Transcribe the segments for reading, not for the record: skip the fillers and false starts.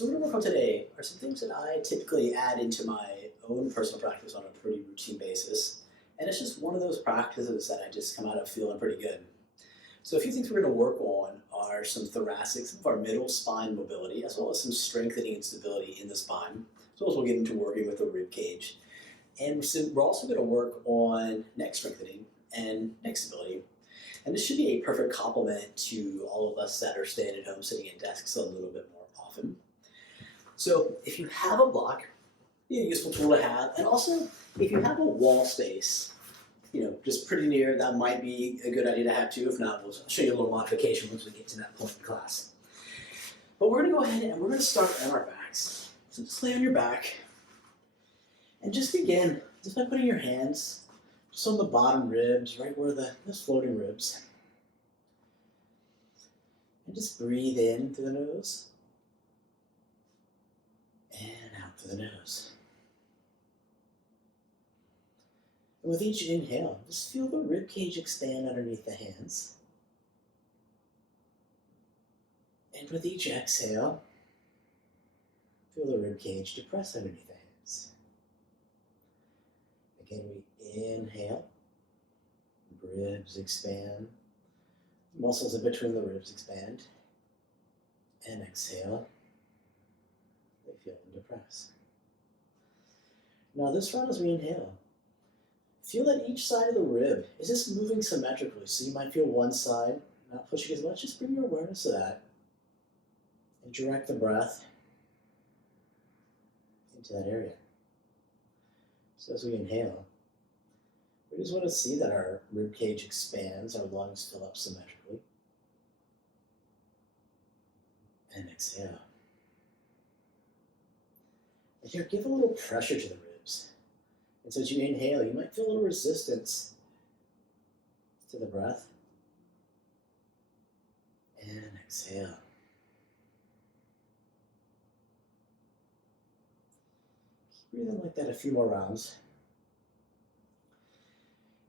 So what we're going to work on today are some things that I typically add into my own personal practice on a pretty routine basis. And it's just one of those practices that I just come out of feeling pretty good. So a few things we're going to work on are some thoracic, some of our middle spine mobility, as well as some strengthening and stability in the spine, as well as we'll get into working with the rib cage. And we're also going to work on neck strengthening and neck stability. And this should be a perfect complement to all of us that are staying at home, sitting at desks a little bit more often. So if you have a block, be a useful tool to have. And also, if you have a wall space, just pretty near, that might be a good idea to have too. If not, I'll show you a little modification once we get to that point in class. But we're going to go ahead and we're going to start on our backs. So just lay on your back. And just begin, just by putting your hands just on the bottom ribs, right where the floating ribs. And just breathe in through the nose. And out through the nose. And with each inhale, just feel the rib cage expand underneath the hands. And with each exhale, feel the rib cage depress underneath the hands. Again, we inhale, ribs expand, muscles in between the ribs expand, and exhale, they feel and depress. Now this round as we inhale, feel that each side of the rib is just moving symmetrically. So you might feel one side not pushing as much. Just bring your awareness to that and direct the breath into that area. So as we inhale, we just want to see that our rib cage expands, our lungs fill up symmetrically. And exhale. And here, give a little pressure to the ribs. And so as you inhale, you might feel a little resistance to the breath. And exhale. Keep breathing like that a few more rounds.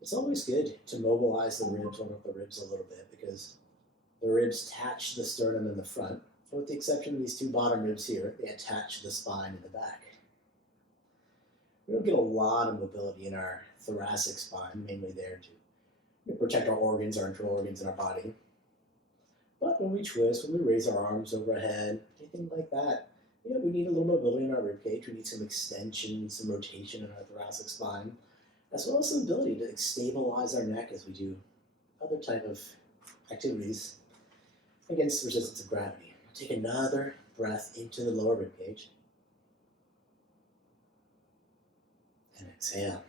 It's always good to mobilize the ribs, warm up the ribs a little bit, because the ribs attach the sternum in the front. With the exception of these two bottom ribs here, they attach the spine in the back. We don't get a lot of mobility in our thoracic spine, mainly there to protect our organs, our internal organs in our body. But when we twist, when we raise our arms overhead, anything like that, we need a little mobility in our rib cage. We need some extension, some rotation in our thoracic spine, as well as some ability to stabilize our neck as we do other type of activities against the resistance of gravity. Take another breath into the lower rib cage. And exhale.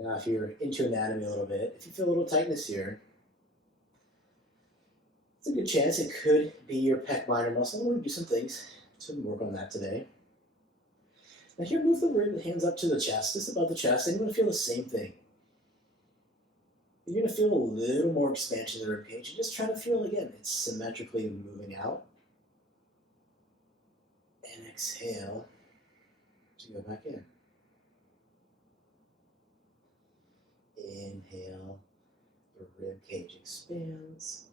Now if you're into anatomy a little bit, if you feel a little tightness here, it's a good chance it could be your pec minor muscle. We're going to do some things to work on that today. Now here, move the hands up to the chest, just above the chest, and you're going to feel the same thing. You're going to feel a little more expansion in the rib cage. And just try to feel, again, it's symmetrically moving out. And exhale to go back in. Inhale, the rib cage expands.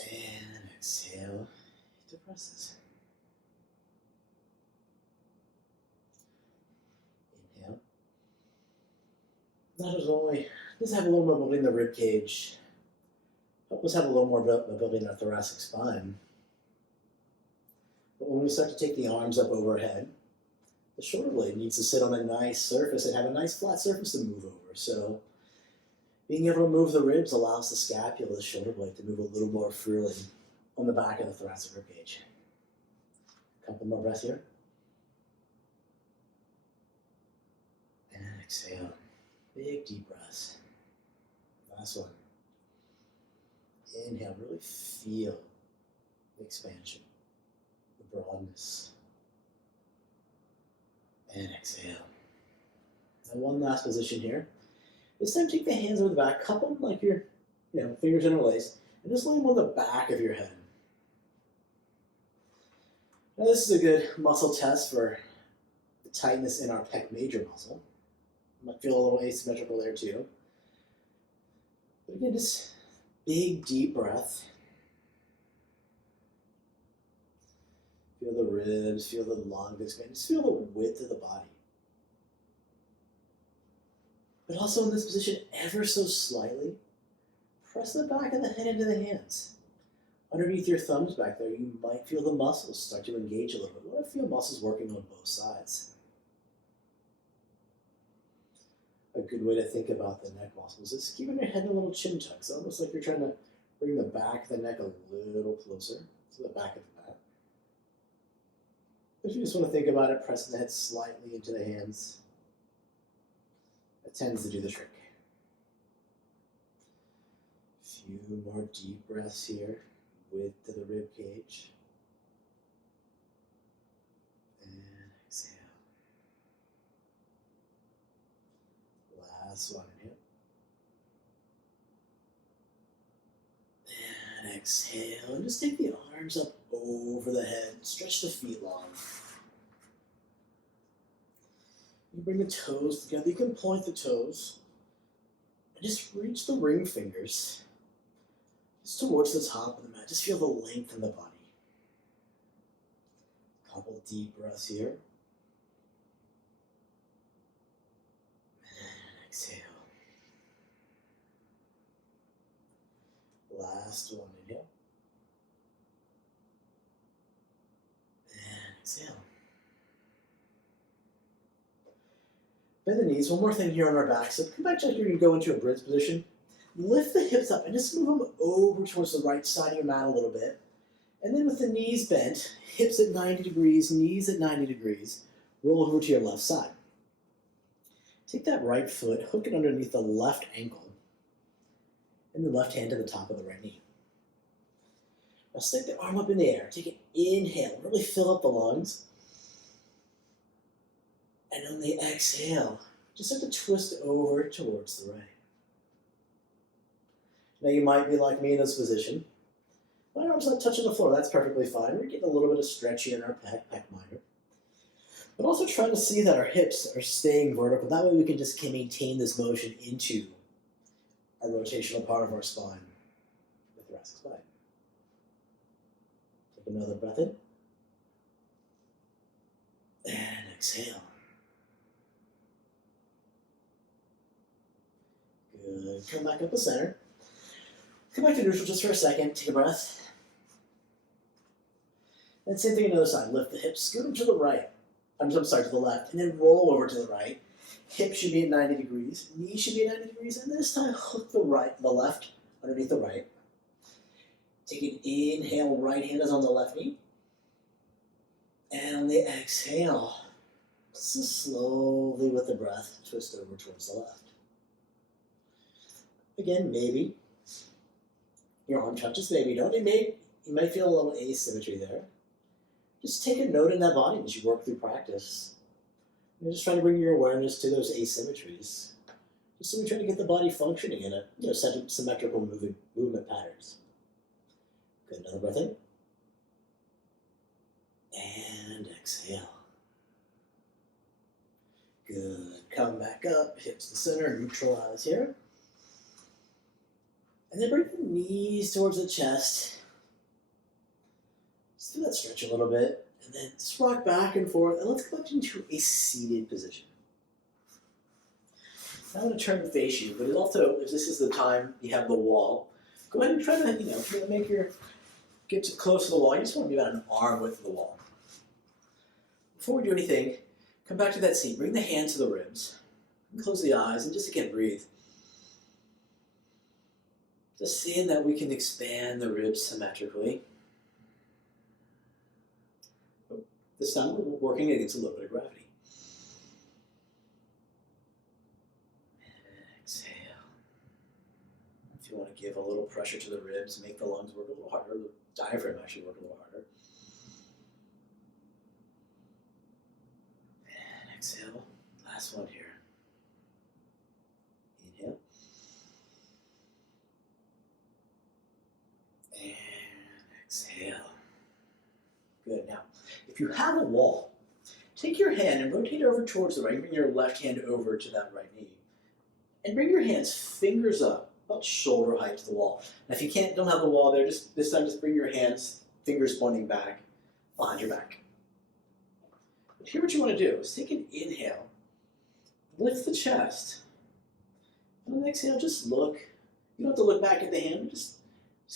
And exhale, it depresses. Inhale. Not as only just have a little mobility in the rib cage, help us have a little more mobility in our thoracic spine. But when we start to take the arms up overhead, the shoulder blade needs to sit on a nice surface and have a nice flat surface to move over. So being able to move the ribs allows the scapula, the shoulder blade, to move a little more freely on the back of the thoracic rib cage. A couple more breaths here. And exhale. Big deep breaths. Last one. Inhale, really feel the expansion, the broadness. And exhale. Now one last position here. This time take the hands over the back, cup them like your fingers interlaced, and just lay them on the back of your head. Now this is a good muscle test for the tightness in our pec major muscle. You might feel a little asymmetrical there too. But again, just Big, deep breath. Feel the ribs, feel the lungs expand. Just feel the width of the body. But also in this position, ever so slightly, press the back of the head into the hands. Underneath your thumbs back there, you might feel the muscles start to engage a little bit. You want to feel muscles working on both sides. A good way to think about the neck muscles is keeping your head in a little chin tuck. It's almost like you're trying to bring the back of the neck a little closer to the back of the back. If you just want to think about it, pressing the head slightly into the hands, that tends to do the trick. A few more deep breaths here, width to the rib cage. And exhale. Last one, inhale. And exhale. And just take the arms up over the head. Stretch the feet long. You bring the toes together. You can point the toes. And just reach the ring fingers just towards the top of the mat. Just feel the length in the body. A couple deep breaths here. And exhale. Last one, inhale. And exhale. Bend the knees. One more thing here on our back. So come back to you're going to go into a bridge position. Lift the hips up and just move them over towards the right side of your mat a little bit. And then with the knees bent, hips at 90 degrees, knees at 90 degrees, roll over to your left side. Take that right foot, hook it underneath the left ankle, and the left hand to the top of the right knee. Now stick the arm up in the air. Take an inhale. Really fill up the lungs. And on the exhale, just start to twist over towards the right. Now you might be like me in this position. My arm's not touching the floor. That's perfectly fine. We're getting a little bit of stretch here in our pec minor. But also trying to see that our hips are staying vertical. That way we can just maintain this motion into a rotational part of our spine, the thoracic spine. Take another breath in. And exhale. Good. Come back up the center. Come back to neutral just for a second. Take a breath. And same thing on the other side. Lift the hips, scoot them to the right. I'm sorry, to the left. And then roll over to the right. Hips should be at 90 degrees. Knees should be at 90 degrees. And this time, hook the left underneath the right. Take an inhale. Right hand is on the left knee. And on the exhale, just slowly with the breath, twist over towards the left. Again, maybe your arm touches, maybe you don't. You might feel a little asymmetry there. Just take a note in that body as you work through practice. You're just trying to bring your awareness to those asymmetries. Just so we try to get the body functioning in a symmetrical movement patterns. Good, another breath in. And exhale. Good, come back up, hips to center, neutralize here. And then bring the knees towards the chest. Just do that stretch a little bit. And then just rock back and forth. And let's go back into a seated position. Now I'm going to turn and face you, but also, if this is the time you have the wall, go ahead and try to, get close to the wall. You just want to be about an arm width of the wall. Before we do anything, come back to that seat. Bring the hands to the ribs. Close the eyes and just again breathe. Just seeing that we can expand the ribs symmetrically. This time we're working against a little bit of gravity. And exhale. If you want to give a little pressure to the ribs, make the lungs work a little harder, the diaphragm actually work a little harder. And exhale. Last one here. Inhale. And exhale. Good. Now, if you have a wall, take your hand and rotate it over towards the right. Bring your left hand over to that right knee. And bring your hands, fingers up, about shoulder height to the wall. Now if you don't have the wall there, this time just bring your hands, fingers pointing back, behind your back. But here what you want to do is take an inhale, lift the chest, and on the exhale just look. You don't have to look back at the hand, just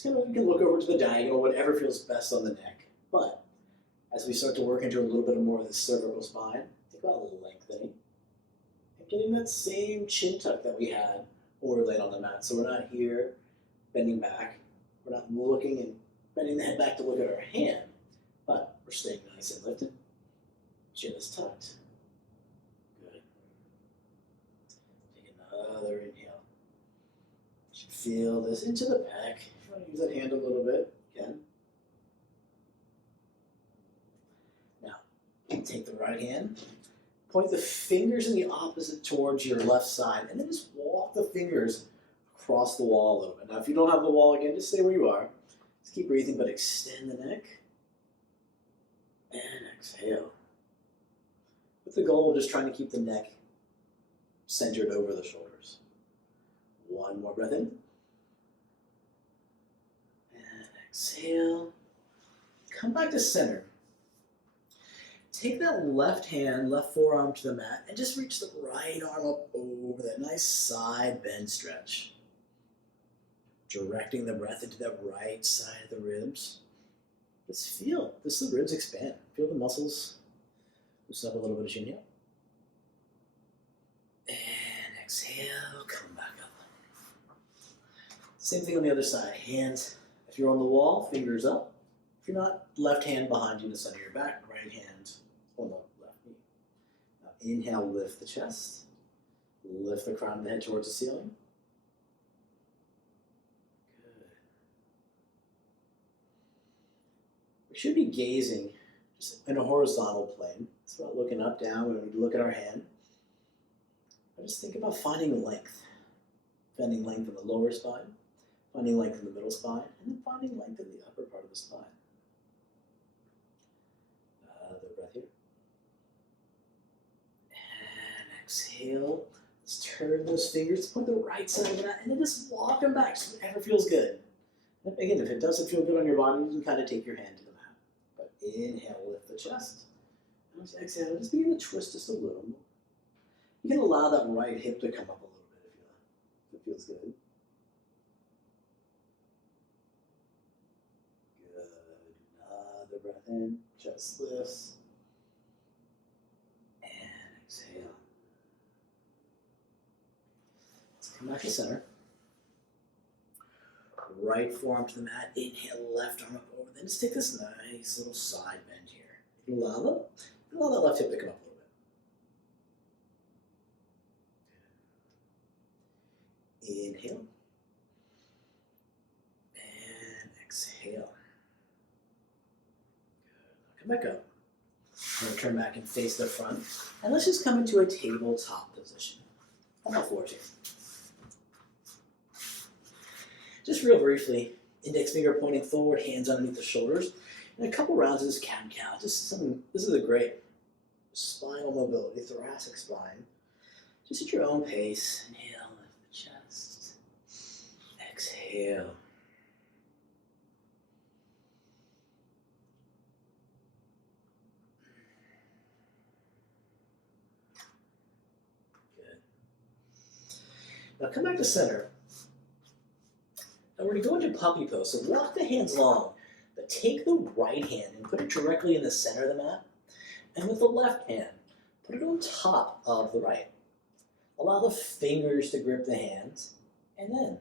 kind of, you can look over to the diagonal, whatever feels best on the neck. But as we start to work into a little bit more of the cervical spine, think about lengthening and getting that same chin tuck that we had when we were laying on the mat. So we're not here bending back, we're not looking and bending the head back to look at our hand, but we're staying nice and lifted. Chin is tucked. Good. Take another inhale. You should feel this into the pec. If you want to use that hand a little bit, you can. Now, take the right hand, point the fingers in the opposite towards your left side, and then just walk the fingers across the wall a little bit. Now, if you don't have the wall, again, just stay where you are. Just keep breathing, but extend the neck. And exhale. With the goal of just trying to keep the neck centered over the shoulders. One more breath in. And exhale. Come back to center. Take that left hand, left forearm to the mat, and just reach the right arm up over that nice side bend stretch. Directing the breath into that right side of the ribs. Just feel the ribs expand. Feel the muscles loosen up a little bit as you inhale. And exhale, come back up. Same thing on the other side. Hands, if you're on the wall, fingers up. If you're not, left hand behind you in the center of your back, right hand on the left knee. Now inhale, lift the chest. Lift the crown of the head towards the ceiling. Good. We should be gazing just in a horizontal plane. It's not looking up, down. We don't need to look at our hand. But just think about finding length. Finding length in the lower spine, finding length in the middle spine, and then finding length in the upper part of the spine. Another breath here. And exhale. Let's turn those fingers, point the right side of the mat, and then just walk them back so whatever feels good. And again, if it doesn't feel good on your body, you can kind of take your hand to the mat. But inhale, lift the chest. And exhale, just begin to twist just a little more. You can allow that right hip to come up a little bit if it feels good. Good. Another breath in, chest lifts. And exhale. Let's come back to center. Right forearm to the mat, inhale, left arm up over. Then just take this nice little side bend here. You can allow that left hip to come up a little bit. Inhale. And exhale. Good. Come back up. I'm going to turn back and face the front. And let's just come into a tabletop position. On all fours here. Just real briefly, index finger pointing forward, hands underneath the shoulders. And a couple rounds of this cat and cow. This is a great spinal mobility, thoracic spine. Just at your own pace. Inhale, lift the chest. Exhale. Good. Now come back to center. Now we're going to go into puppy pose. So walk the hands long, but take the right hand and put it directly in the center of the mat. And with the left hand, put it on top of the right. Allow the fingers to grip the hands, and then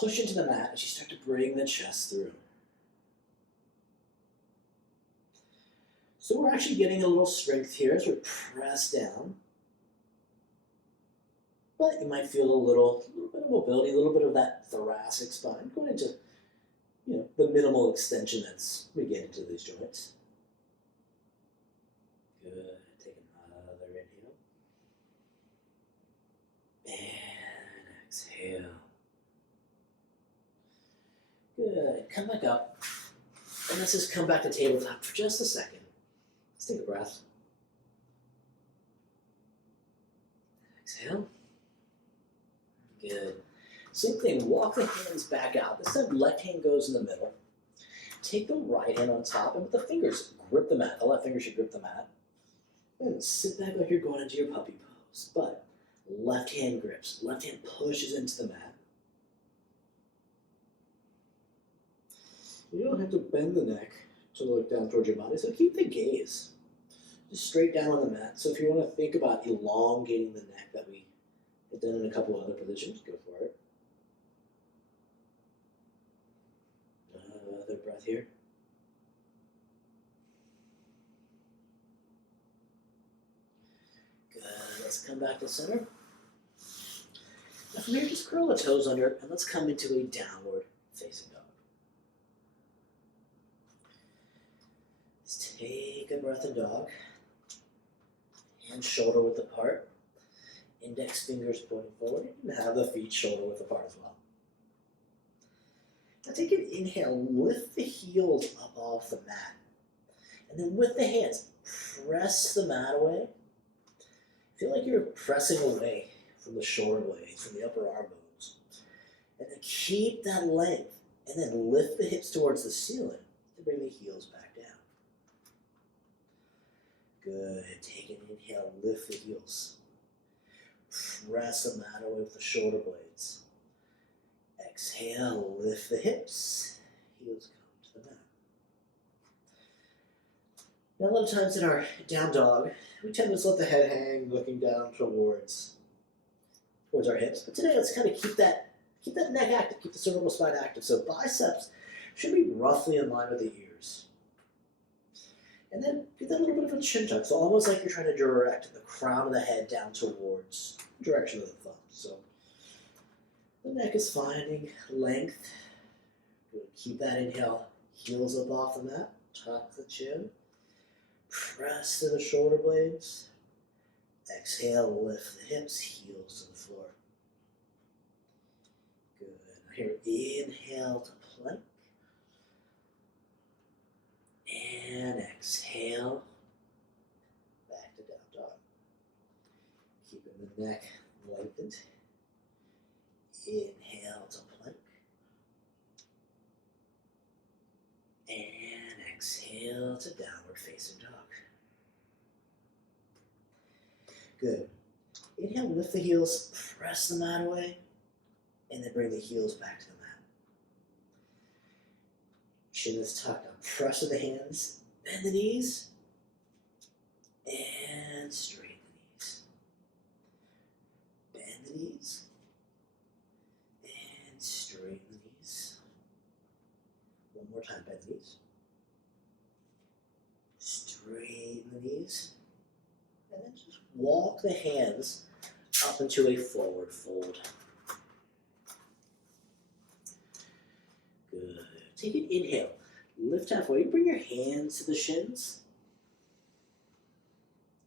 push into the mat as you start to bring the chest through. So we're actually getting a little strength here as we press down. But you might feel a little bit of mobility, a little bit of that thoracic spine going into, the minimal extension as we get into these joints. Good. Take another inhale. And exhale. Good. Come back up. And let's just come back to tabletop for just a second. Let's take a breath. Exhale. Good. Same thing, walk the hands back out. This time left hand goes in the middle. Take the right hand on top and with the fingers grip the mat. The left finger should grip the mat. And sit back like you're going into your puppy pose. But left hand grips, left hand pushes into the mat. You don't have to bend the neck to look down towards your body, so keep the gaze just straight down on the mat. So if you want to think about elongating the neck that we had done in a couple other positions, go for it. Another breath here. Good. Let's come back to center. Now from here, just curl the toes under and let's come into a downward facing dog. Let's take a breath in dog. Hand shoulder width apart. Index fingers pointing forward, and have the feet shoulder width apart as well. Now take an inhale, lift the heels up off the mat. And then with the hands, press the mat away. Feel like you're pressing away from the shoulder blades, from the upper arm bones. And then keep that length, and then lift the hips towards the ceiling to bring the heels back down. Good. Take an inhale, lift the heels. Press the mat away with the shoulder blades. Exhale, lift the hips. Heels come to the mat. Now, a lot of times in our down dog, we tend to just let the head hang, looking down towards our hips. But today, let's kind of keep that neck active, keep the cervical spine active. So biceps should be roughly in line with the ears. And then get that little bit of a chin tuck. So almost like you're trying to direct the crown of the head down towards the direction of the thumb. So the neck is finding length. Good. Keep that inhale. Heels up off the mat. Tuck the chin. Press to the shoulder blades. Exhale, lift the hips. Heels to the floor. Good. Now here, inhale to plank. And exhale, back to down dog. Keeping the neck lengthened. Inhale to plank. And exhale to downward facing dog. Good. Inhale, lift the heels, press the mat away, and then bring the heels back to the mat. Chin is tucked up. Press with the hands, bend the knees, and straighten the knees. Bend the knees, and straighten the knees. One more time, bend the knees. Straighten the knees. And then just walk the hands up into a forward fold. Good. Take an inhale. Lift halfway. Bring your hands to the shins.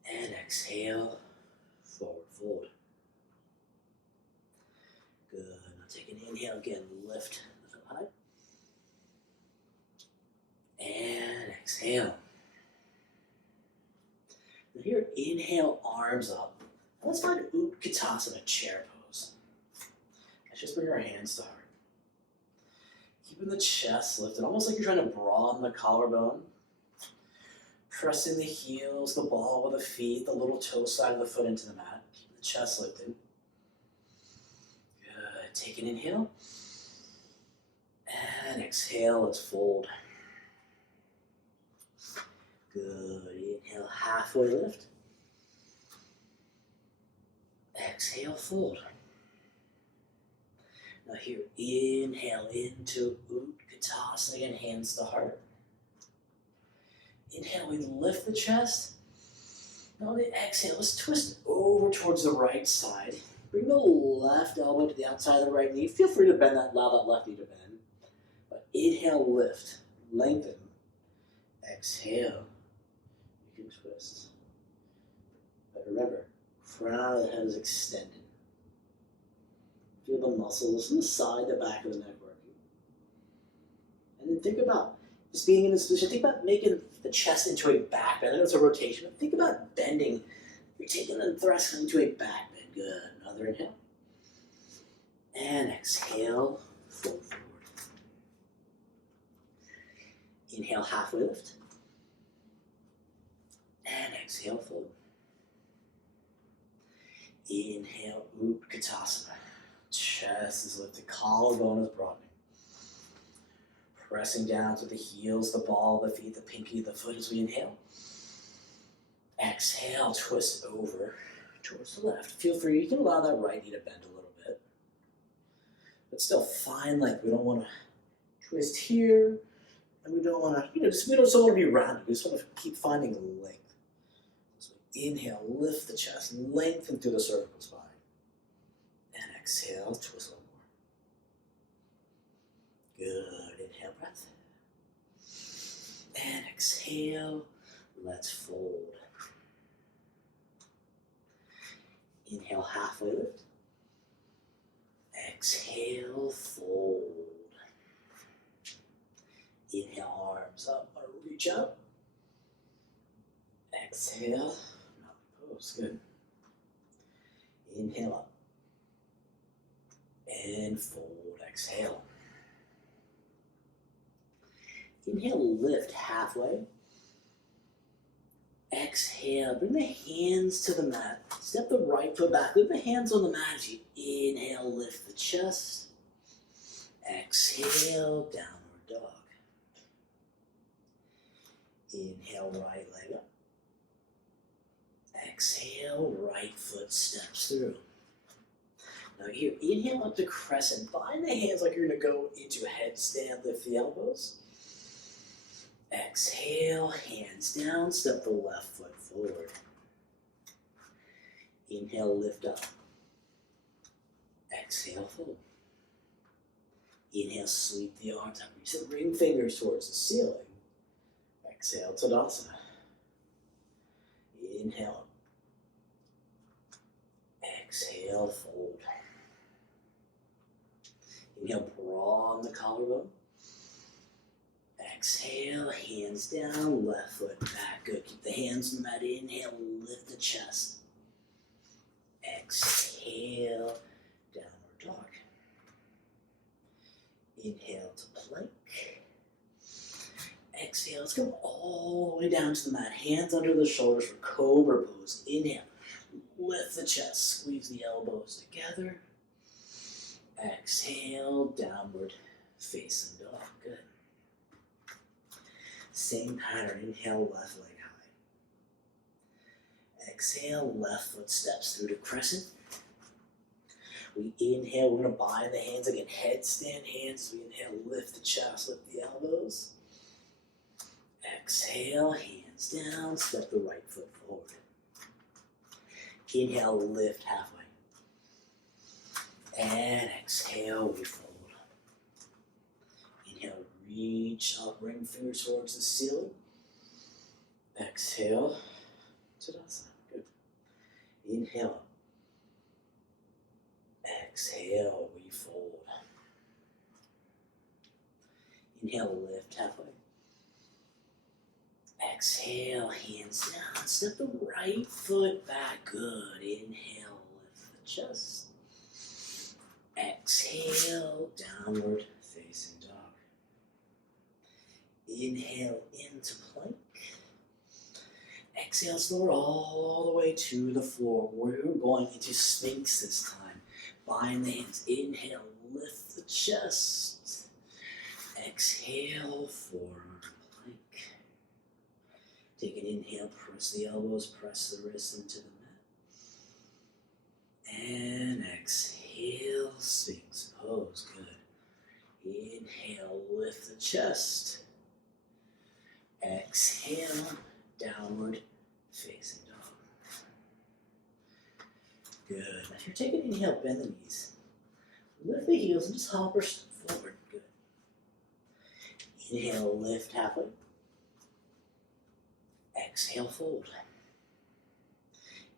And exhale. Forward fold. Good. Now take an inhale again. Lift up high. And exhale. Now here, inhale, arms up. Let's find Utkatasana, chair pose. Let's just bring our hands to heart. Keeping the chest lifted, almost like you're trying to broaden the collarbone. Pressing the heels, the ball of the feet, the little toe side of the foot into the mat. Keeping the chest lifted. Good. Take an inhale. And exhale, let's fold. Good. Inhale, halfway lift. Exhale, fold. Now here, inhale into Utkatasana, again, hands to heart. Inhale, we lift the chest. Now on the exhale, let's twist over towards the right side. Bring the left elbow to the outside of the right knee. Feel free to bend that, allow that left knee to bend. But inhale, lift, lengthen. Exhale, you can twist. But remember, crown of the head is extended. Feel the muscles in the side, the back of the neck working. And then think about just being in this position. Think about making the chest into a back bend. I know it's a rotation, but think about bending. You're taking the thoracic into a back bend. Good. Another inhale. And exhale, fold forward. Inhale, halfway lift. And exhale, fold. Inhale, Utkatasana. Chest is lifted, collarbone is broadening. Pressing down to the heels, the ball, the feet, the pinky, the foot as we inhale. Exhale, twist over towards the left. Feel free, you can allow that right knee to bend a little bit. But still find length. We don't want to twist here, and we don't want to, we just want to be rounded. We just want to keep finding length. So inhale, lift the chest, lengthen through the cervical spine. And exhale, twist a little more. Good. Inhale, breath. And exhale, let's fold. Inhale, halfway lift. Exhale, fold. Inhale, arms up, reach out. Exhale, mountain pose, good. Inhale up. And fold, exhale. Inhale, lift halfway. Exhale, bring the hands to the mat. Step the right foot back. Leave the hands on the mat as you inhale, lift the chest. Exhale, downward dog. Inhale, right leg up. Exhale, right foot steps through. Now here, inhale up to crescent. Bind the hands like you're going to go into a headstand, lift the elbows. Exhale, hands down, step the left foot forward. Inhale, lift up. Exhale, fold. Inhale, sweep the arms up. Reach the ring fingers towards the ceiling. Exhale, Tadasana. Inhale. Exhale, fold. Inhale, broaden the collarbone. Exhale, hands down, left foot back. Good. Keep the hands on the mat. Inhale, lift the chest. Exhale, downward dog. Inhale to plank. Exhale, let's go all the way down to the mat. Hands under the shoulders for cobra pose. Inhale, lift the chest, squeeze the elbows together. Exhale, downward facing dog. Good. Same pattern, inhale, left leg high. Exhale, left foot steps through to crescent. We inhale, we're going to bind the hands again, headstand hands. We inhale, lift the chest, lift the elbows. Exhale, hands down, step the right foot forward. Inhale, lift halfway. And exhale, we fold. Inhale, reach up, ring fingers towards the ceiling. Exhale, Tadasana. Good. Inhale up. Exhale, we fold. Inhale, lift halfway. Exhale, hands down. Step the right foot back. Good. Inhale, lift the chest. Exhale, downward facing dog. Inhale into plank. Exhale, lower all the way to the floor. We're going into Sphinx this time. Bind the hands. Inhale, lift the chest. Exhale, forearm plank. Take an inhale, press the elbows, press the wrists into the mat. And exhale, Sphinx pose. Good. Inhale, lift the chest. Exhale, downward facing dog. Good. Now if you're taking an inhale, bend the knees. Lift the heels and just hop or step forward. Good. Inhale, lift halfway. Exhale, fold.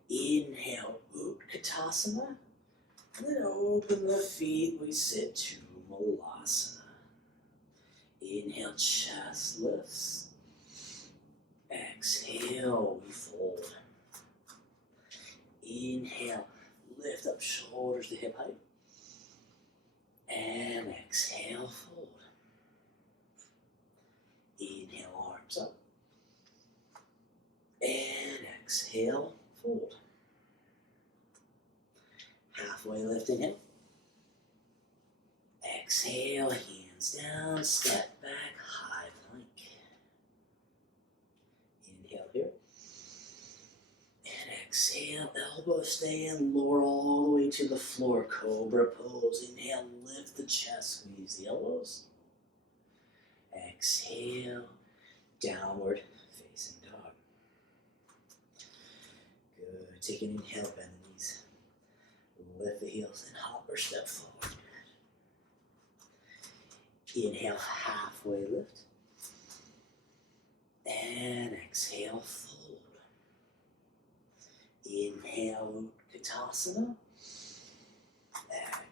Inhale, Utkatasana. And then open the feet. We sit to Malasana. Inhale, chest lifts. Exhale, we fold. Inhale, lift up shoulders to hip height. And exhale, fold. Inhale, arms up. And exhale, fold. Halfway lift, inhale. Exhale, hands down, step back, high plank. Inhale here. And exhale, elbows stay in, lower all the way to the floor, cobra pose. Inhale, lift the chest, squeeze the elbows. Exhale, downward facing dog. Good, take an inhale, bend the knees. Lift the heels and hop or step forward. Inhale, halfway lift. And exhale, fold. Inhale, Utkatasana.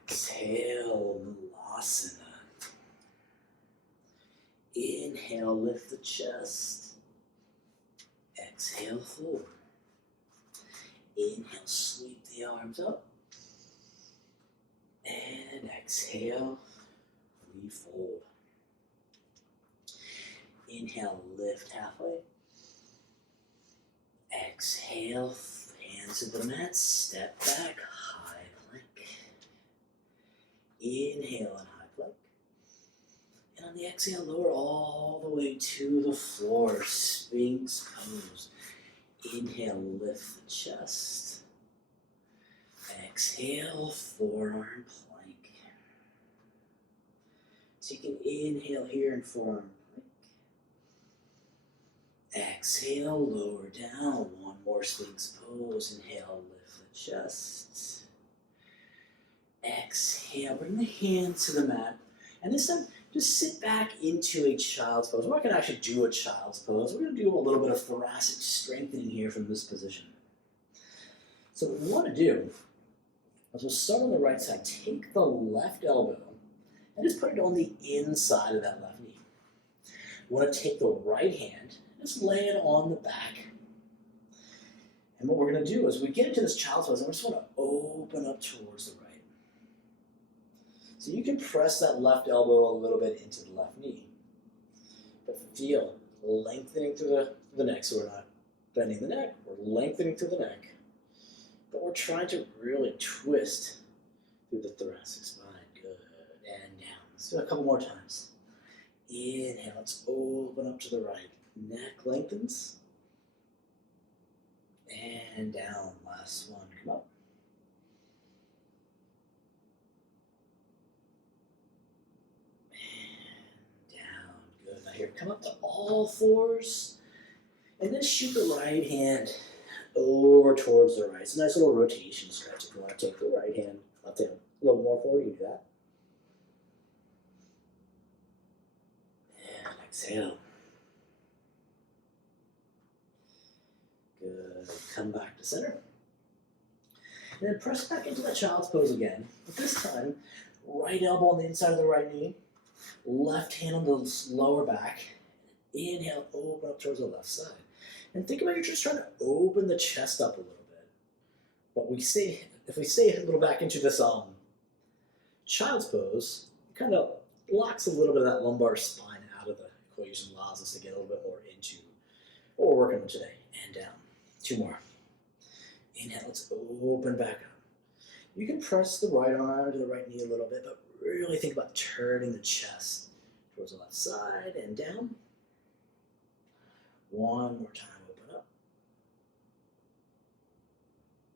Exhale, Mulasana. Inhale, lift the chest. Exhale, fold. Inhale, sweep the arms up. And exhale, refold. Inhale, lift halfway. Exhale, hands to the mat, step back, high plank. Inhale and high plank. And on the exhale, lower all the way to the floor, Sphinx pose. Inhale, lift the chest. Exhale, forearm plank. Take an inhale here in forearm plank. Exhale, lower down. One more Sphinx pose. Inhale, lift the chest. Exhale, bring the hands to the mat. And this time, just sit back into a child's pose. We're not going to actually do a child's pose. We're going to do a little bit of thoracic strengthening here from this position. So what we want to do is we'll start on the right side. Take the left elbow and just put it on the inside of that left knee. We want to take the right hand and just lay it on the back. And what we're going to do is we get into this child's pose and we just want to open up towards the right. So you can press that left elbow a little bit into the left knee. But feel lengthening through the neck. So we're not bending the neck, we're lengthening through the neck. But we're trying to really twist through the thoracic spine. Good. And down. Let's do it a couple more times. Inhale. Let's open up to the right. Neck lengthens. And down. Last one. Come up. And down. Good. Now here, come up to all fours. And then shoot the right hand over towards the right. It's a nice little rotation stretch. If you want to take the right hand, left hand a little more forward, you can do that. And exhale. Good. Come back to center. And then press back into that child's pose again. But this time, right elbow on the inside of the right knee, left hand on the lower back. Inhale, open up towards the left side. And think about you're just trying to open the chest up a little bit. But if we stay a little back into this child's pose, it kind of locks a little bit of that lumbar spine out of the equation, allows us to get a little bit more into what we're working on today. And down. Two more. Inhale, let's open back up. You can press the right arm to the right knee a little bit, but really think about turning the chest towards the left side and down. One more time, open up.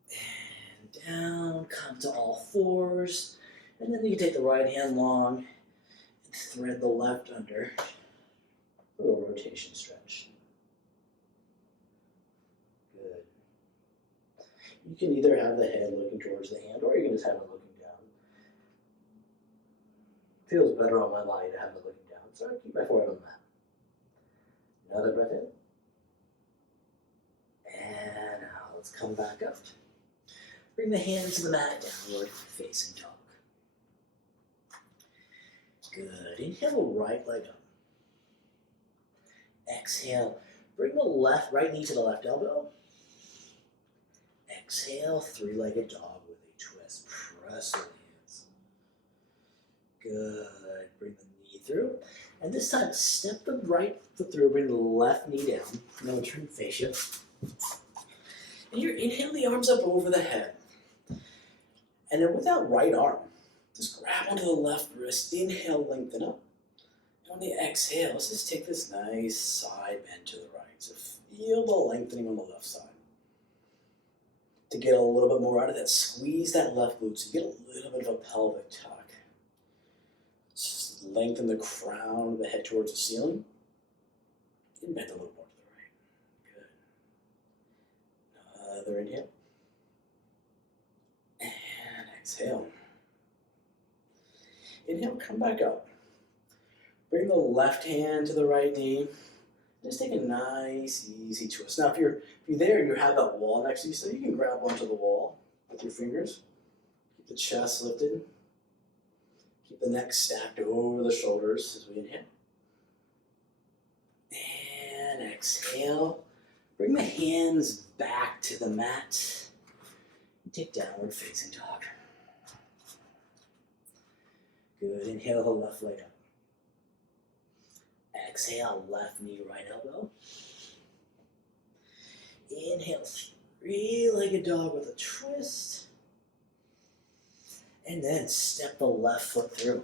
And down, come to all fours. And then you can take the right hand long and thread the left under. A little rotation stretch. Good. You can either have the head looking towards the hand or you can just have it looking down. Feels better on my body to have it looking down, so I keep my forehead on the mat. Another breath in. And now let's come back up. Bring the hands to the mat, downward facing dog. Good. Inhale, right leg up. Exhale, bring the right knee to the left elbow. Exhale, three-legged dog with a twist. Press the hands. Good. Bring the knee through. And this time, step the right foot through, bring the left knee down. Now we'll turn and face you. And you're inhale the arms up over the head. And then with that right arm, just grab onto the left wrist, inhale, lengthen up. And on the exhale, let's just take this nice side bend to the right. So feel the lengthening on the left side. To get a little bit more out of that, squeeze that left glute so you get a little bit of a pelvic tuck. Just lengthen the crown of the head towards the ceiling. And bend a little more to the right. Good. Another inhale. And exhale. Inhale, come back up. Bring the left hand to the right knee. Just take a nice, easy twist. Now, if you're there and you have that wall next to you, so you can grab onto the wall with your fingers. Keep the chest lifted. Keep the neck stacked over the shoulders as we inhale. And exhale. Bring the hands back to the mat. Take downward facing dog. Good. Inhale the left leg up. Exhale, left knee, right elbow. Inhale, three-legged dog with a twist. And then step the left foot through.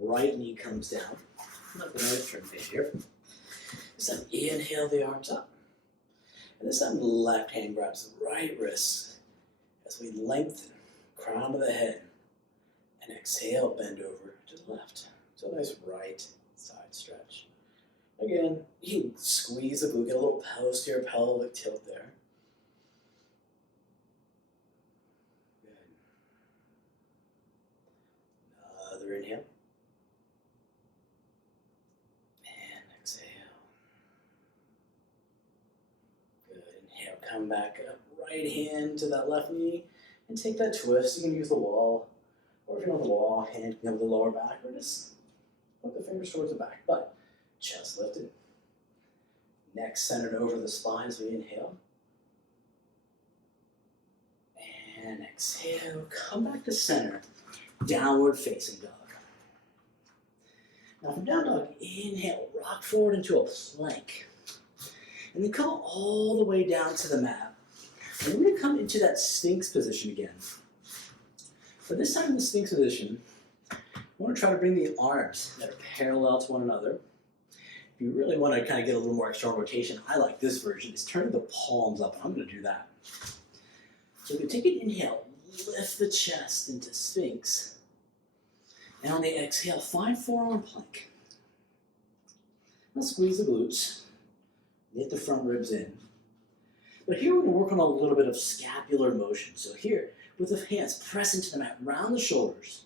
Right knee comes down. I'm not going to turn face here. This time, inhale the arms up. And this time, the left hand grabs the right wrist as we lengthen, crown of the head. And exhale, bend over to the left. So a nice right side stretch. Again, you can squeeze the glute, get a little posterior pelvic tilt there. Good. Another inhale. And exhale. Good. Inhale, come back up. Right hand to that left knee and take that twist. You can use the wall, or if you're on the wall, hand can come to the lower back, or just put the fingers towards the back. But chest lifted. Neck centered over the spine as we inhale. And exhale. Come back to center. Downward facing dog. Now from down dog, inhale. Rock forward into a plank. And then come all the way down to the mat. And we're going to come into that Sphinx position again. But this time in the Sphinx position, I want to try to bring the arms that are parallel to one another. If you really want to kind of get a little more external rotation, I like this version. It's turning the palms up. I'm going to do that. So we take an inhale, lift the chest into Sphinx. And on the exhale, find forearm plank. Now squeeze the glutes. Knit the front ribs in. But here we're going to work on a little bit of scapular motion. So here, with the hands, press into the mat, round the shoulders.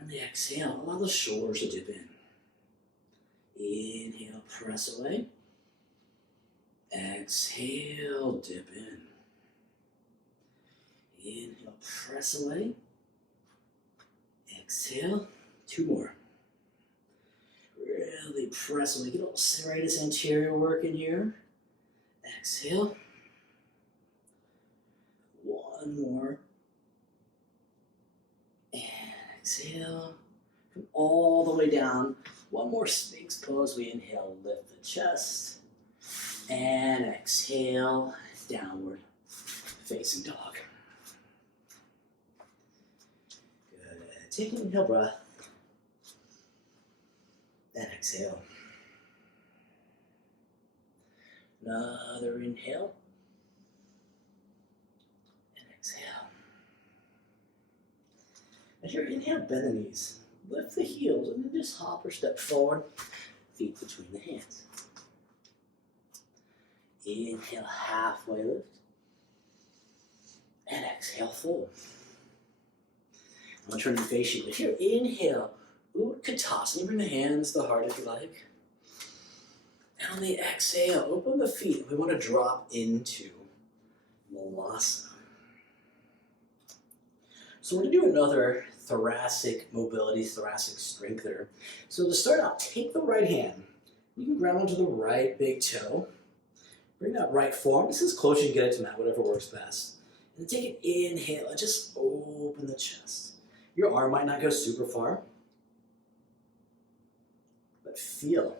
On the exhale, allow the shoulders to dip in. Inhale, press away. Exhale, dip in. Inhale, press away. Exhale, two more. Really press away. Get a little serratus anterior work in here. Exhale. One more. And exhale. Come all the way down. One more Sphinx pose. We inhale, lift the chest. And exhale, downward facing dog. Good. Take an inhale breath. And exhale. Another inhale. And exhale. As you inhale, bend the knees. Lift the heels and then just hop or step forward. Feet between the hands. Inhale, halfway lift. And exhale, fold. I'm going to turn to face you. Here, inhale, Utkatasana. Bring the hands to the heart if you like. And on the exhale, open the feet. We want to drop into Malasana. So we're going to do another thoracic mobility, thoracic strengthener. So to start out, take the right hand. You can grab onto the right big toe. Bring that right forearm. This is close you can get it to mat, whatever works best. And then take an inhale and just open the chest. Your arm might not go super far, but feel.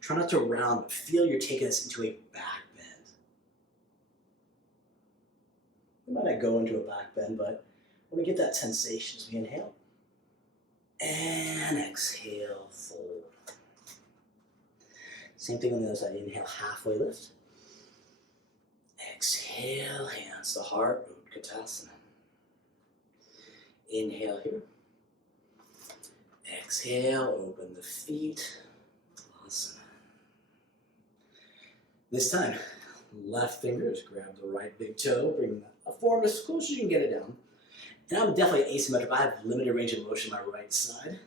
Try not to round, but feel you're taking this into a back bend. You might not go into a back bend, but I want to get that sensation as we inhale. And exhale, fold. Same thing on the other side. Inhale, halfway lift. Exhale, hands to heart, Utkatasana. Inhale here. Exhale, open the feet, Asana. This time, left fingers grab the right big toe, bring a form as close as you can get it down. And I'm definitely asymmetric. I have limited range of motion on my right side.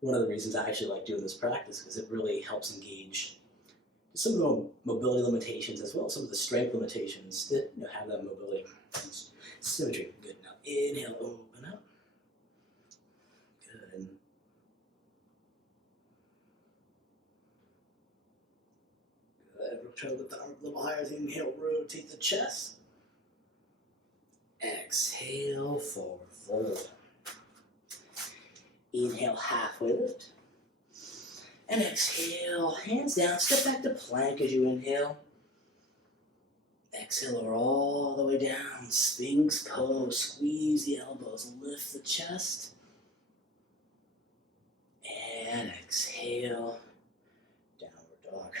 One of the reasons I actually like doing this practice because it really helps engage some of the mobility limitations as well as some of the strength limitations to have that mobility. Symmetry, good. Now inhale, open up. Good. Good. We'll try to lift the arm a little higher as you inhale, rotate the chest. Exhale, forward fold. Inhale, halfway lift. And exhale, hands down, step back to plank as you inhale. Exhale, lower all the way down, Sphinx pose, squeeze the elbows, lift the chest. And exhale, downward dog.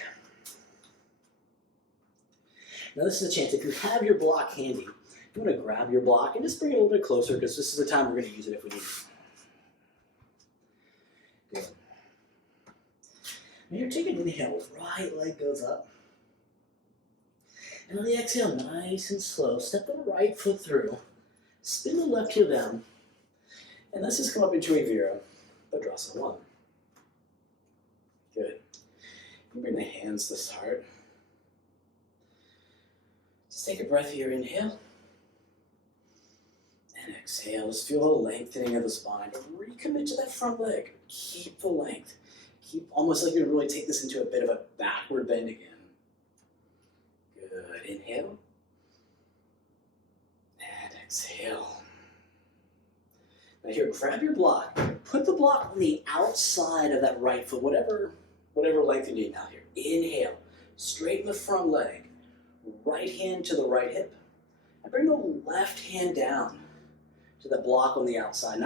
Now this is a chance, if you have your block handy, you want to grab your block and just bring it a little bit closer because this is the time we're going to use it if we need it. Good. Now you're taking an inhale, right leg goes up. And on the exhale, nice and slow, step the right foot through, spin the left heel down, and let's just come up into a Virabhadrasana 1. Good. You bring the hands to start. Just take a breath here, inhale. And exhale, just feel a lengthening of the spine. Recommit to that front leg. Keep the length. Keep almost like you're going to really take this into a bit of a backward bend again. Good. Inhale. And exhale. Now here, grab your block. Put the block on the outside of that right foot, whatever length you need now here. Inhale. Straighten the front leg. Right hand to the right hip. And bring the left hand down to the block on the outside.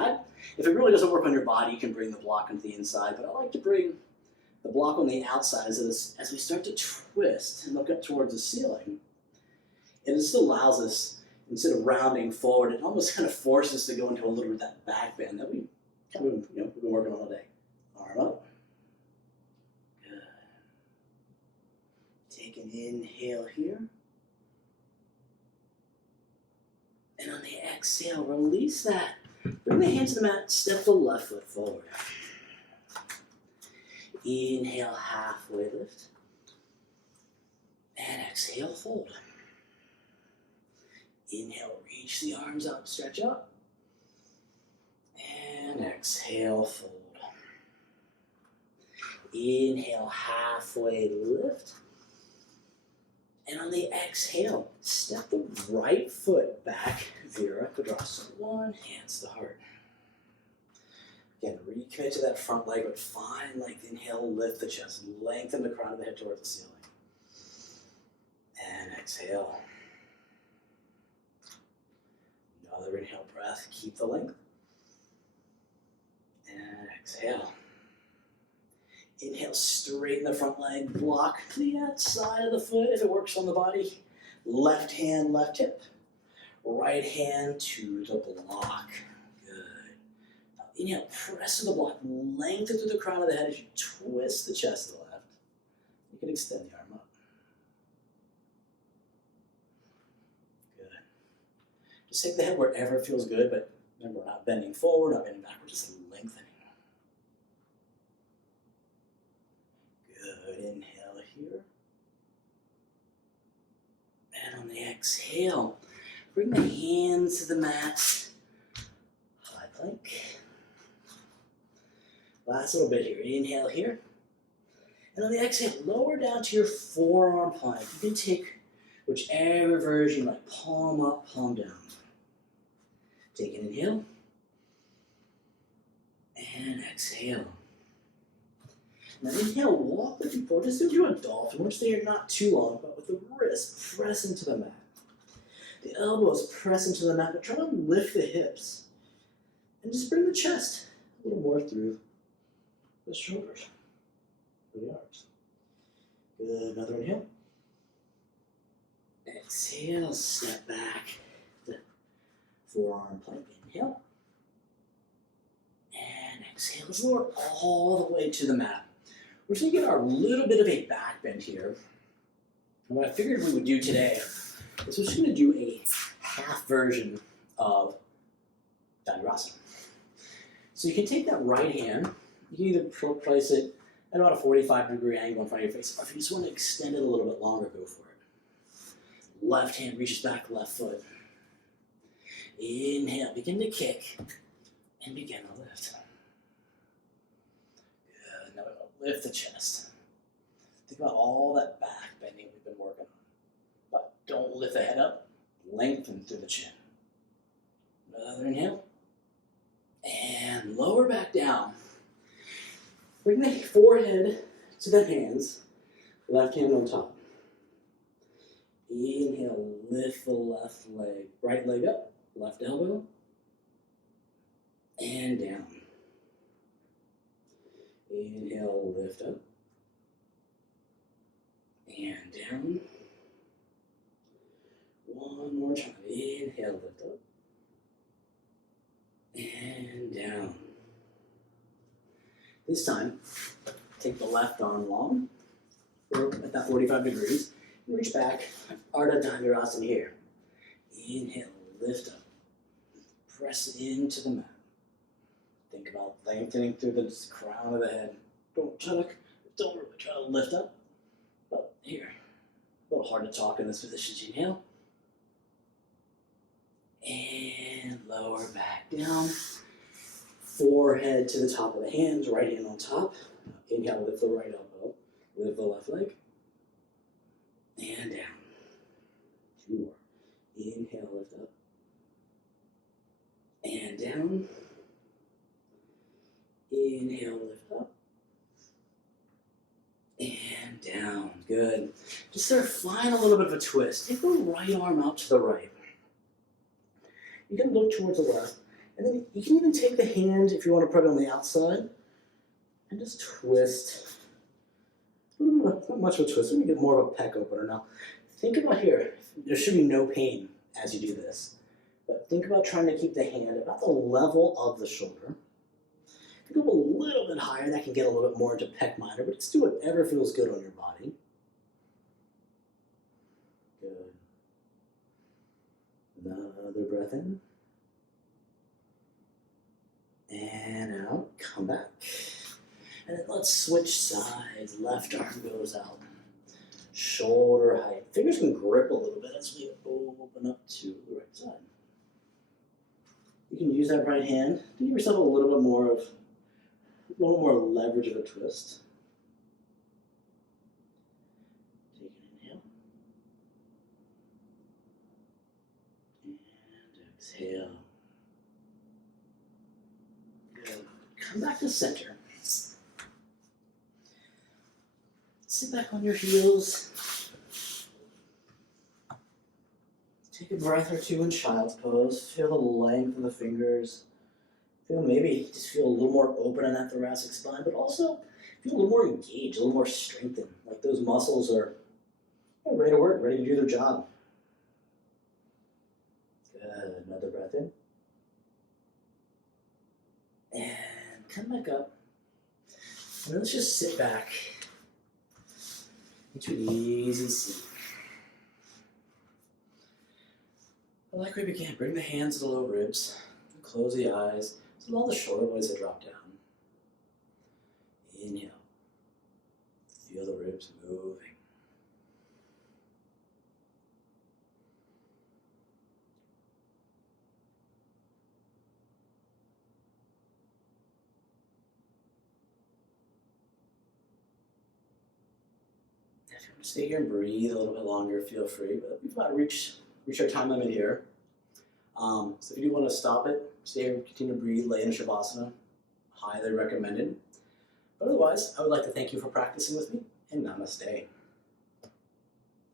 If it really doesn't work on your body, you can bring the block onto the inside, but I like to bring the block on the outside as we start to twist and look up towards the ceiling. It just allows us, instead of rounding forward, it almost kind of forces us to go into a little bit of that back bend that we've been working on all day. Arm up. Good. Take an inhale here. And on the exhale, release that. Bring the hands to the mat, step the left foot forward. Inhale, halfway lift. And exhale, fold. Inhale, reach the arms up, stretch up. And exhale, fold. Inhale, halfway lift. And on the exhale, step the right foot back, Virabhadrasana 1, hands to heart. Again, recommit to that front leg, but find length. Inhale, lift the chest, lengthen the crown of the head towards the ceiling. And exhale. Another inhale breath, keep the length. And exhale. Inhale, straighten the front leg, block to the outside of the foot if it works on the body. Left hand, left hip. Right hand to the block. Good. Now inhale, press to the block, lengthen through the crown of the head as you twist the chest to the left. You can extend the arm up. Good. Just take the head wherever it feels good, but remember, we're not bending forward, not bending backward, just lengthening. Good, inhale here. And on the exhale, bring the hands to the mat. High plank. Last little bit here. Inhale here. And on the exhale, lower down to your forearm plank. You can take whichever version you like. Palm up, palm down. Take an inhale. And exhale. Now inhale, walk the feet forward, just do a dolphin. We're staying not too long, but with the wrist press into the mat. The elbows press into the mat, but try to lift the hips. And just bring the chest a little more through the shoulders, through the arms. Good, another inhale. Exhale, step back. The forearm plank, inhale. And exhale, let's lower all the way to the mat. We're just gonna get our little bit of a back bend here. And what I figured we would do today is we're just gonna do a half version of Dandasana. So you can take that right hand, you can either place it at about a 45-degree angle in front of your face, or if you just want to extend it a little bit longer, go for it. Left hand reaches back, left foot. Inhale, begin to kick, and begin to lift. Good, now we'll lift the chest. Think about all that back bending we've been working on. But don't lift the head up, lengthen through the chin. Another inhale. And lower back down. Bring the forehead to the hands, left hand on top. Inhale, lift the left leg, right leg up, left elbow, and down. Inhale, lift up, and down. One more time. Inhale, lift up, and down. This time, take the left arm long, at that 45 degrees, and reach back, Ardha Dhanurasana here. Inhale, lift up, press into the mat. Think about lengthening through the crown of the head. Don't really try to lift up, but here, a little hard to talk in this position. Inhale, and lower back down. Forehead to the top of the hands, right hand on top. Inhale, lift the right elbow, lift the left leg, and down. Two more. Inhale, lift up, and down. Inhale, lift up, and down. Good. Just start flying a little bit of a twist. Take the right arm out to the right. You can look towards the left. And then you can even take the hand, if you want to put it on the outside, and just twist. Not much of a twist, we're going to get more of a pec opener now. Think about here, there should be no pain as you do this. But think about trying to keep the hand about the level of the shoulder. If you go a little bit higher, that can get a little bit more into pec minor, but just do whatever feels good on your body. Good. Another breath in. And out, come back. And then let's switch sides. Left arm goes out. Shoulder height. Fingers can grip a little bit as we open up to the right side. You can use that right hand to give yourself a little more leverage of a twist. Take an inhale. And exhale. Come back to center. Sit back on your heels. Take a breath or two in child's pose. Feel the length of the fingers. Feel a little more open in that thoracic spine, but also feel a little more engaged, a little more strengthened. Like those muscles are ready to work, ready to do their job. Good. Another breath in. And come back up, and let's just sit back into an easy seat. Like we began, bring the hands to the low ribs, close the eyes, so allow the shoulder blades to drop down. Inhale, feel the ribs moving. If you want to stay here and breathe a little bit longer, feel free, but we've about reached our time limit here. So if you do want to stop it, stay here and continue to breathe, lay in Shavasana. highly recommended. But otherwise, I would like to thank you for practicing with me, and namaste.